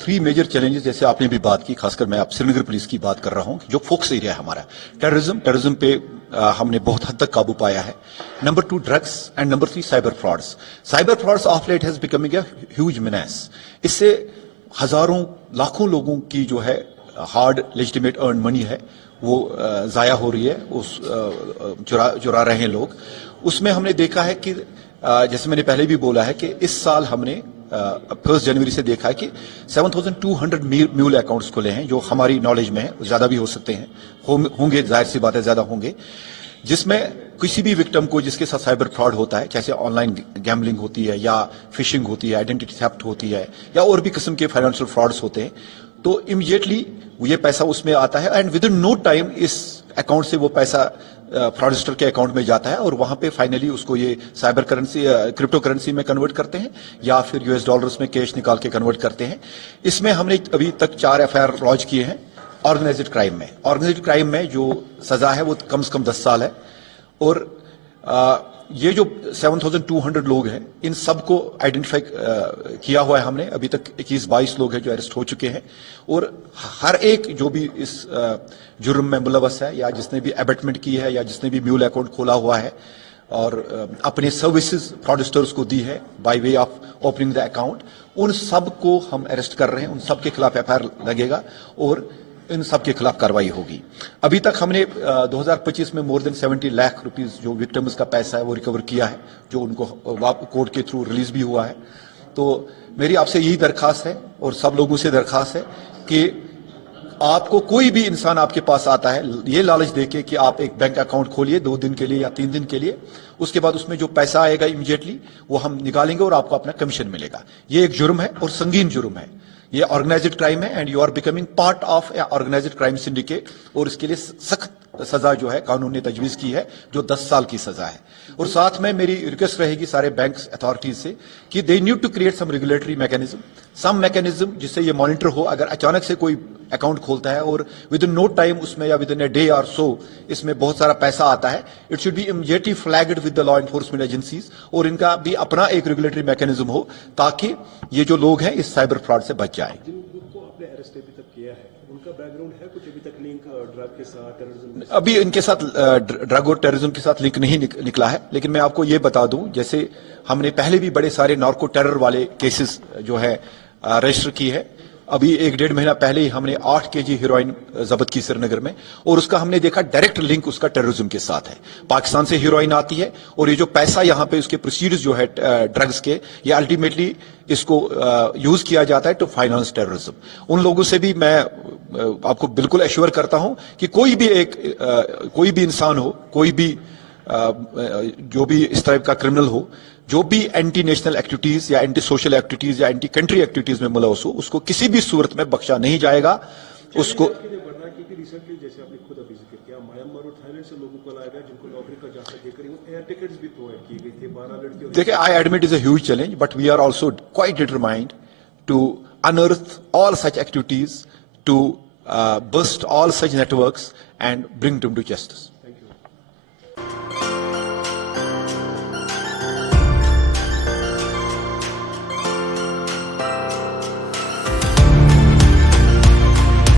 Three major challenges जैसे आपने भी बात की, खासकर मैं अब श्रीनगर पुलिस की बात कर रहा हूं, जो फोकस एरिया है हमारा टेररिज्म पे हमने बहुत हद तक काबू पाया है। Number 2 drugs and number 3 cyber frauds of late has becoming a huge menace. इससे हजारों लाखों लोगों की जो है हार्ड लेजिटिमेट अर्न मनी है वो जाया हो रही है, उस चुरा रहे हैं लोग। उसमें हमने देखा है कि जैसे मैंने पहले भी बोला है कि इस साल हमने 1 जनवरी से देखा है कि 7,200 म्यूल अकाउंट्स खुले हैं, जो हमारी नॉलेज में है, ज्यादा भी हो सकते हैं, होंगे, जाहिर सी बात है ज्यादा होंगे, जिसमें किसी भी विक्टिम को जिसके साथ साइबर फ्रॉड होता है, जैसे ऑनलाइन गैम्बलिंग होती है या फिशिंग होती है, आइडेंटिटी थेफ्ट होती है या और भी किस्म के फाइनेंशियल फ्रॉड्स होते हैं, तो इमीडिएटली ये पैसा उसमें आता है and within no time इस अकाउंट से वो पैसा फ्रॉडस्टर के अकाउंट में जाता है और वहां पे फाइनली उसको ये साइबर करेंसी क्रिप्टो करेंसी में कन्वर्ट करते हैं या फिर यूएस डॉलर्स में कैश निकाल के कन्वर्ट करते हैं। इसमें हमने अभी तक 4 एफआईआर लॉन्च किए हैं ऑर्गेनाइज्ड क्राइम में जो सजा है वो कम से कम 10 साल है। और ये जो 7,200 लोग हैं, इन सबको आइडेंटिफाई किया हुआ है हमने। अभी तक 21-22 लोग हैं जो अरेस्ट हो चुके हैं और हर एक जो भी इस जुर्म में मुलवस है या जिसने भी एबेटमेंट की है या जिसने भी म्यूल अकाउंट खोला हुआ है और अपने सर्विसेज फ्रॉडस्टर्स को दी है by way of opening the account, उन सब को हम अरेस्ट कर रहे हैं, उन सब के खिलाफ एफआईआर लगेगा और इन सब के खिलाफ कार्रवाई होगी। अभी तक हमने 2025 में मोर देन 70 लाख रुपीस जो विक्टिम्स का पैसा है वो रिकवर किया है, जो उनको कोर्ट के थ्रू रिलीज भी हुआ है। तो मेरी आपसे यही दरखास्त है और सब लोगों से दरखास्त है कि आपको कोई भी इंसान आपके पास आता है ये लालच देके कि आप एक बैंक अकाउंट खोलिए 2 दिन के लिए या 3 दिन के लिए, उसके बाद उसमें जो पैसा आएगा इमीडिएटली वो हम निकालेंगे और आपको अपना कमीशन मिलेगा। ये एक जुर्म है और संगीन जुर्म है, ये ऑर्गेनाइज्ड क्राइम है and you are becoming part of a organised crime syndicate. और इसके लिए सख्त सजा जो है कानून ने तजवीज की है, जो 10 साल की सजा है। और साथ में मेरी रिक्वेस्ट रहेगी सारे बैंक अथॉरिटीज से कि they need to create some regulatory mechanism, some mechanism जिससे ये मॉनिटर हो। अगर अचानक से कोई अकाउंट खोलता है और विद इन नो टाइम उसमें या विद इन ए डे और सो इसमें बहुत सारा पैसा आता है, it should be immediately flagged with the law enforcement agencies और इनका भी अपना एक रेगुलेटरी मैकेनिज्म हो ताकि ये जो लोग हैं इस साइबर फ्रॉड से बच जाए। अभी इनके साथ ड्रग और टेररिज्म के साथ लिंक नहीं निकला है, लेकिन मैं आपको ये बता दूं जैसे हमने पहले भी बड़े सारे नार्को टेरर वाले केसेस जो है रजिस्टर की है। अभी 1-1.5 महीना पहले ही हमने 8 केजी हीरोइन जब्त की श्रीनगर में और उसका हमने देखा डायरेक्ट लिंक उसका टेररिज्म के साथ है। पाकिस्तान से हीरोइन आती है और ये जो पैसा यहाँ पे उसके प्रोसीड्स जो है ड्रग्स के, ये अल्टीमेटली इसको यूज किया जाता है टू फाइनेंस टेररिज्म। उन लोगों से भी मैं आपको बिल्कुल एश्योर करता हूं कि कोई भी इंसान हो, कोई भी जो भी इस तरह का क्रिमिनल हो, जो भी एंटी नेशनल एक्टिविटीज या एंटी सोशल एक्टिविटीज या एंटी कंट्री एक्टिविटीज में मुलवस हो, उसको किसी भी सूरत में बख्शा नहीं जाएगा। उसको देखिए, I admit is a huge challenge but we are also quite determined to unearth all such activities, to bust all such networks and bring them to justice.